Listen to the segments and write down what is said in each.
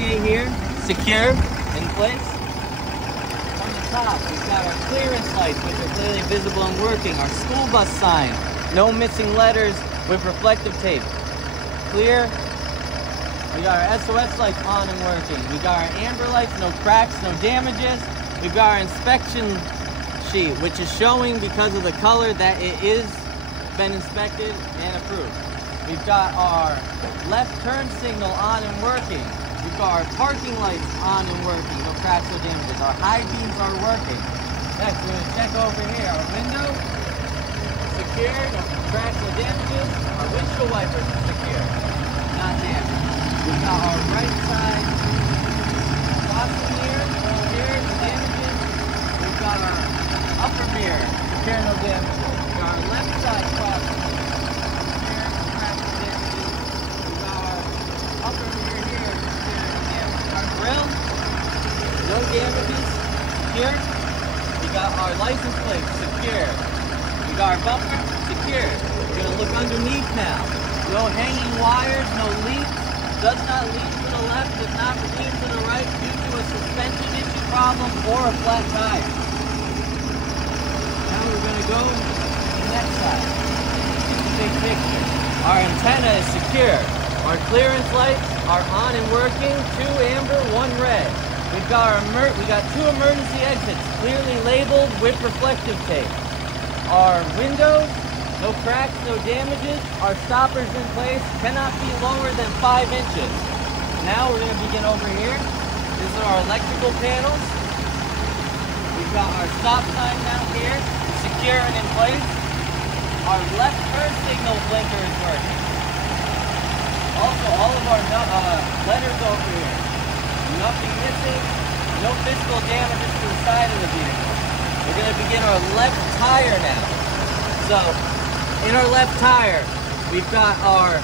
tailgate here, secure in place. On the top, we've got our clearance lights, which are clearly visible and working. Our school bus sign, no missing letters with reflective tape. Clear. We got our SOS lights on and working. We got our amber lights, no cracks, no damages. We've got our inspection sheet, which is showing because of the color that it is been inspected and approved. We've got our left turn signal on and working. We've got our parking lights on and working, no cracks, no damages. Our high beams are working. Next, we're going to check over here. Our window, secure, no cracks, no damages. Our windshield wipers are secure, not damaged. We've got our right side bottom mirror, no damages. We've got our upper mirror, secure, no damages. We've got our left side cross mirror, secure, no cracks, no damages. We've got our upper mirror here, secure, no damages. Our grill, no damages, secure. We got our license plate, secure. We got our bumper, secure. We're gonna look underneath now. No hanging wires, no leaks. Does not lean to the left, does not lean to the right due to a suspension issue problem or a flat tire. Now we're going to go to the next side. Big picture. Our antenna is secure. Our clearance lights are on and working. 2 amber, 1 red. We got 2 emergency exits clearly labeled with reflective tape. Our windows, no cracks, no damages. Our stoppers in place, cannot be lower than 5 inches. Now we're going to begin over here. These are our electrical panels. We've got our stop sign down here, secure and in place. Our left turn signal blinker is working. Also, all of our letters over here. Nothing missing, no physical damages to the side of the vehicle. We're going to begin our left tire now. So, in our left tire, we've got our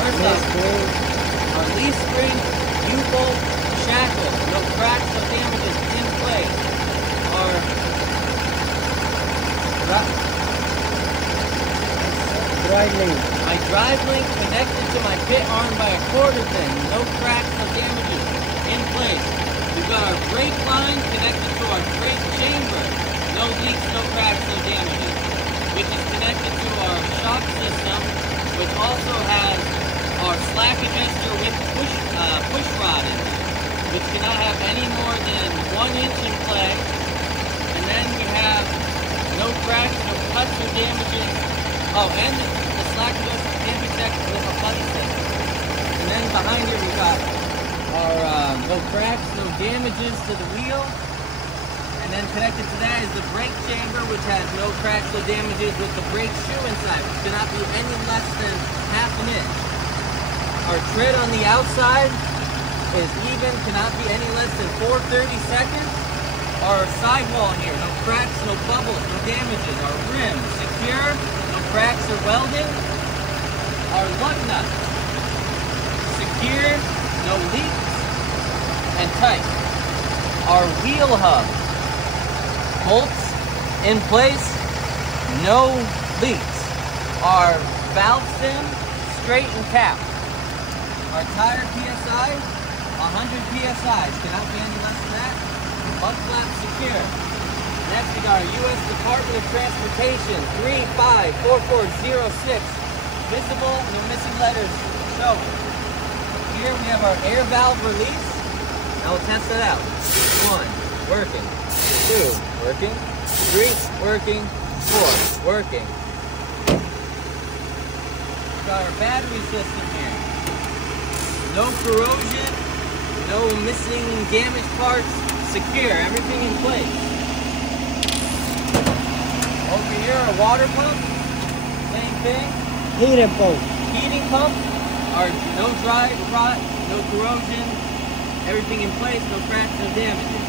first up, our leaf spring, U-bolt, shackle, no cracks, no damages, in place. Our drive link. My drive link connected to my pit arm by a quarter pin, no cracks, no damages, in place. We've got our brake line connected to our brake chamber. No leaks, no cracks, no damages. Which is connected to our shock system, which also has our slack adjuster with push rod in it, which cannot have any more than 1 inch in play. And then we have no cracks, no cuts, no damages. Oh, and the slack adjuster can be checked with a punch stick. And then behind here we got our no cracks, no damages to the wheel. And then connected to that is the brake chamber, which has no cracks, no damages with the brake shoe inside, which cannot be any less than ½ an inch. Our tread on the outside is even, cannot be any less than 4/32. Our sidewall here, no cracks, no bubbles, no damages. Our rim, secure, no cracks or welding. Our lug nut, secure, no leaks, and tight. Our wheel hub, bolts in place, no leaks. Our valve stem, straight and capped. Our tire PSI, 100 PSIs, cannot be any less than that. Mud flap secure. Next we got our U.S. Department of Transportation 354406. Visible, no missing letters shown. Here we have our air valve release. Now we'll test it out. 1, working. 2, working. 3, working. 4, working. We've got our battery system here. No corrosion, no missing damaged parts, secure, everything in place. Over here, our water pump, same thing. Heating pump. Heating pump, our no dry rot, no corrosion, everything in place, no cracks, no damages.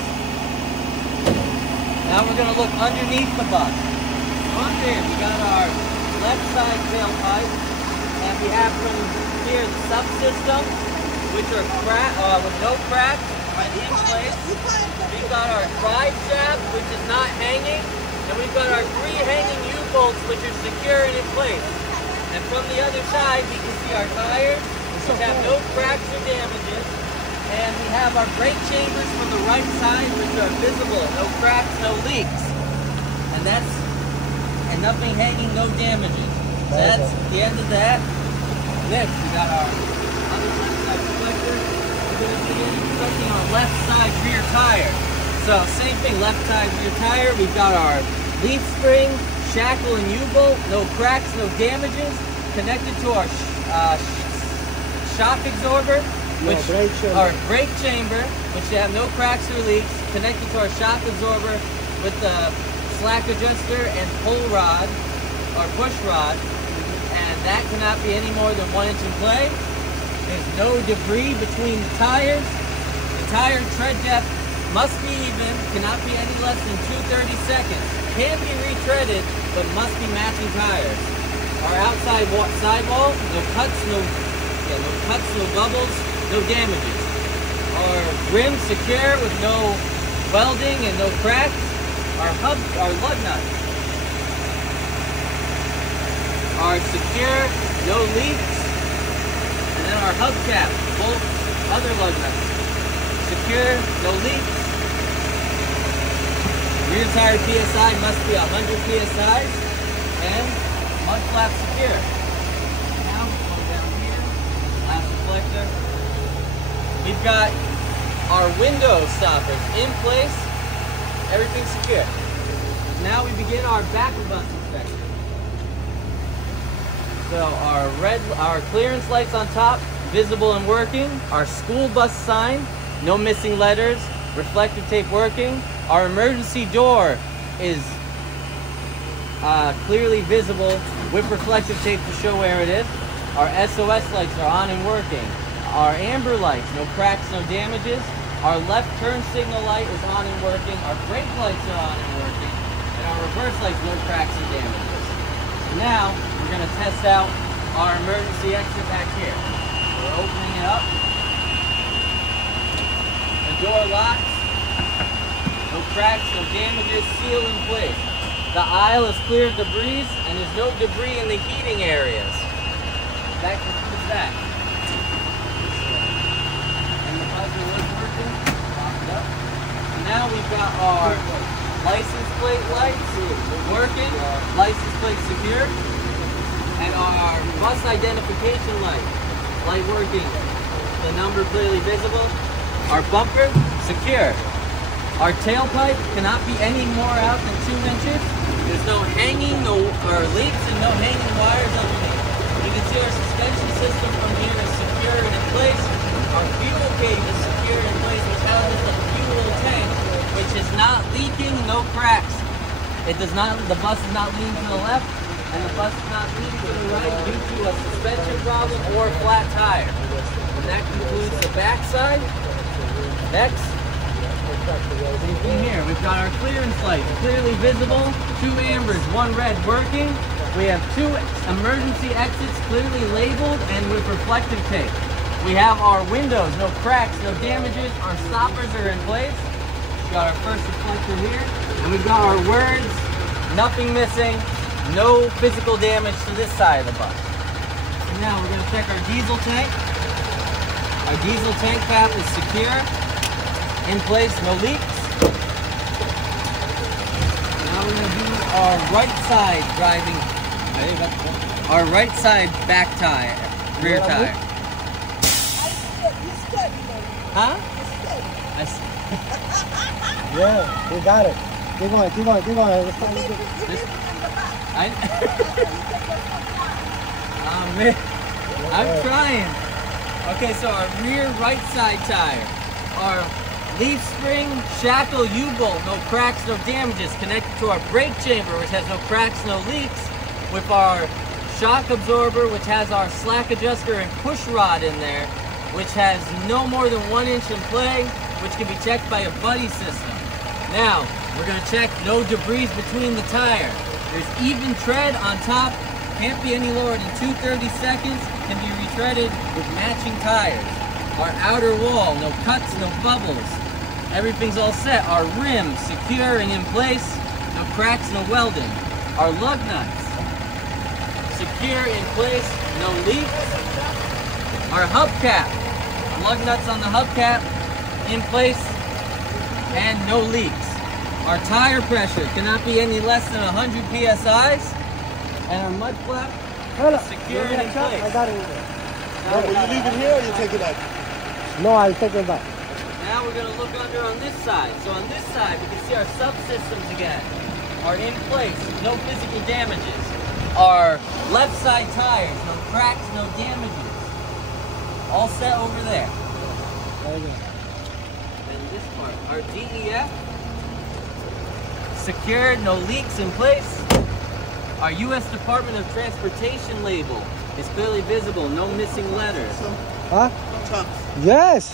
Now we're going to look underneath the bus. Under here, we got our left side tailpipe, and we have from here the subsystem, which are with no cracks, right in place. We've got our drive shaft, which is not hanging, and we've got our 3 hanging U bolts which are secure and in place. And from the other side, we can see our tires, which have no cracks or damages. And we have our brake chambers from the right side, which are visible, no cracks, no leaks. And nothing hanging, no damages. So that's the end of that. Next, we got our other left side reflector. We're going to begin inspecting our left side rear tire. So same thing, left side rear tire. We've got our leaf spring, shackle and U-bolt, no cracks, no damages. Connected to our shock absorber, which our brake chamber, which have no cracks or leaks. Connected to our shock absorber with the slack adjuster and pull rod, or push rod, and that cannot be any more than 1 inch in play. There's no debris between the tires. The tire tread depth must be even, cannot be any less than 2/32. Can be retreaded, but must be matching tires. Our outside sidewall, no cuts, no bubbles, no damages. Our rim secure with no welding and no cracks. Our lug nuts are secure, no leaks. And then our hubcap, both other lug nuts, secure, no leaks. Rear tire PSI must be 100 PSI and mud flap secure. Now we go down here, last reflector. We've got our window stoppers in place. Everything's secure. Now we begin our back of bus inspection. So our clearance lights on top, visible and working. Our school bus sign, no missing letters, reflective tape working. Our emergency door is clearly visible with reflective tape to show where it is. Our SOS lights are on and working. Our amber lights, no cracks, no damages. Our left turn signal light is on and working. Our brake lights are on and working. And our reverse lights, no cracks and damages. So now, we're going to test out our emergency exit back here. We're opening it up. The door locks. No cracks, no damages, seal in place. The aisle is clear of debris, and there's no debris in the heating areas. That concludes that. And now we've got our license plate lights working, license plate secured, and our bus identification light working, the number clearly visible, our bumper secure. Our tailpipe cannot be any more out than 2 inches. There's no hanging, or leaks, and no hanging wires underneath. You can see our suspension system from here is secure and in place. Our fuel cage is secure in place, which houses the fuel tank, which is not leaking, no cracks. The bus is not leaning to the left, and the bus is not leaning to the right due to a suspension problem or a flat tire. And that concludes the back side. Next. Same thing here. We've got our clearance light, clearly visible, 2 ambers, 1 red working. We have 2 emergency exits clearly labeled and with reflective tape. We have our windows, no cracks, no damages. Our stoppers are in place. We've got our first reflector here. And we've got our words, nothing missing, no physical damage to this side of the bus. And now we're going to check our diesel tank. Our diesel tank cap is secure, in place, no leaks. Now we're going to do our right side driving, our right side back tire, rear tire. Huh? Yeah, we got it. Keep going, keep going, keep going. Oh man, I'm trying. Okay, so our rear right side tire, our leaf spring, shackle, U-bolt, no cracks, no damages, connected to our brake chamber, which has no cracks, no leaks, with our shock absorber, which has our slack adjuster and push rod in there, which has no more than 1 inch in play, which can be checked by a buddy system. Now, we're going to check no debris between the tire. There's even tread on top, can't be any lower than 2/32, can be retreaded with matching tires. Our outer wall, no cuts, no bubbles. Everything's all set. Our rim, secure and in place, no cracks, no welding. Our lug nuts, secure in place, no leaks. Our hubcap, lug nuts on the hubcap, in place, and no leaks. Our tire pressure cannot be any less than 100 PSIs, and our mud flap is secure and in place. I got it. Now, will you leave it here or you take it out? No, I'll take it back. Now we're going to look under on this side. So on this side, we can see our subsystems again are in place, no physical damages. Our left side tires, no cracks, no damages. All set over there. Very good. And this part, our DEF, secured, no leaks in place. Our U.S. Department of Transportation label is clearly visible, no missing letters. Huh? Yes.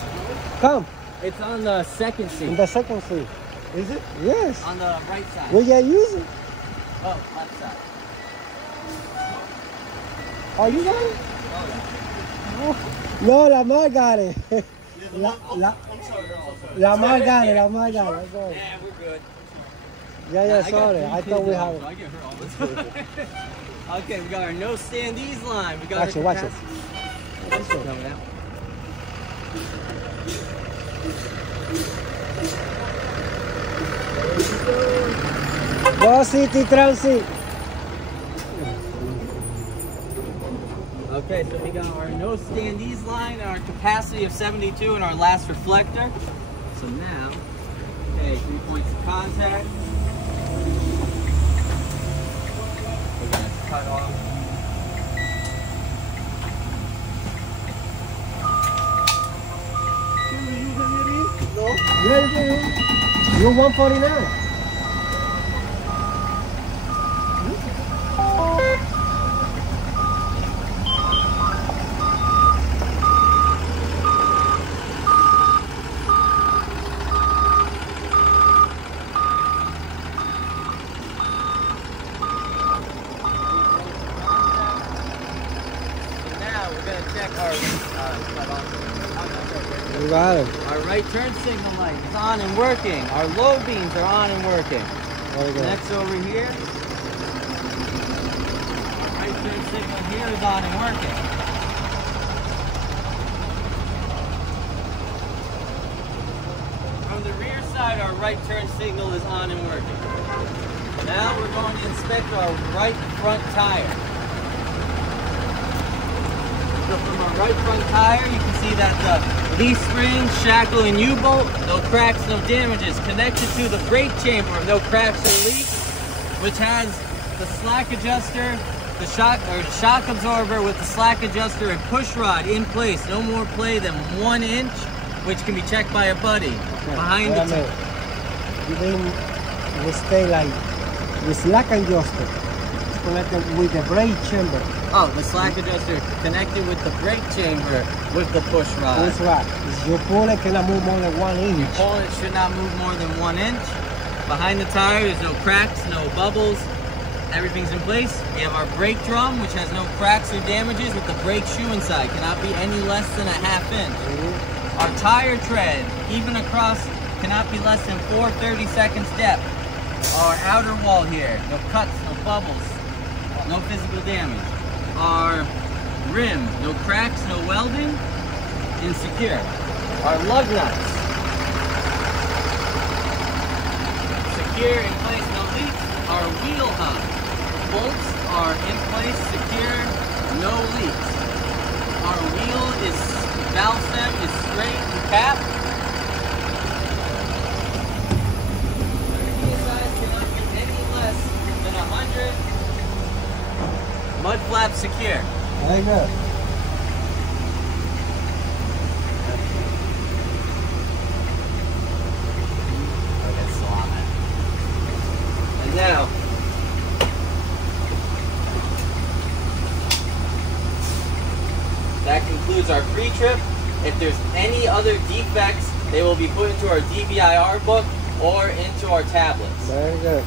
Come. It's on the second In seat. the second seat. Is it? Yes. On the right side. We can use it. Oh, left side. Oh, you got it? Oh, No, Lamar got it. I'm sorry. Lamar got it. Lamar got it. Let's go. yeah, we're good. Yeah, I got sorry. three I kids thought we at had home, it. so I get hurt all the time. Okay, we got our no standees line. We got Watch it, our watch it. capacity. Let's go. Coming out. Go City Transit. Okay, so we got our no standees line, our capacity of 72, and our last reflector. So now, okay, 3 points of contact. We're gonna cut off. No? Yeah, you're 149. You got it. Our right turn signal light is on and working. Our low beams are on and working. Very good. Next over here, our right turn signal here is on and working. From the rear side, our right turn signal is on and working. Now we're going to inspect our right front tire. So from our right front tire, you can see that the leaf spring, shackle, and U-bolt, no cracks, no damages. Connected to the brake chamber, no cracks or leaks, which has the slack adjuster, the shock absorber with the slack adjuster and push rod in place. No more play than 1 inch, which can be checked by a buddy. Behind the tire. You mean we stay like the slack adjuster. It's connected with the brake chamber. Oh, the slack adjuster connected with the brake chamber with the push rod. That's right. If you pull it, cannot move more than 1 inch. Pull it should not move more than 1 inch. Behind the tire, there's no cracks, no bubbles. Everything's in place. We have our brake drum, which has no cracks or damages with the brake shoe inside. Cannot be any less than a 1/2 inch. Our tire tread, even across, cannot be less than 4 30-seconds depth. Our outer wall here, no cuts, no bubbles, no physical damage. Our rim, no cracks, no welding, insecure. Our lug nuts, secure, in place, no leaks. Our wheel hub, bolts are in place, secure, no leaks. Our wheel is, valve stem is straight and capped. Size cannot be any less than 100. Mud flap secure. Very good. And now, that concludes our pre-trip. If there's any other defects, they will be put into our DVIR book or into our tablets. Very good.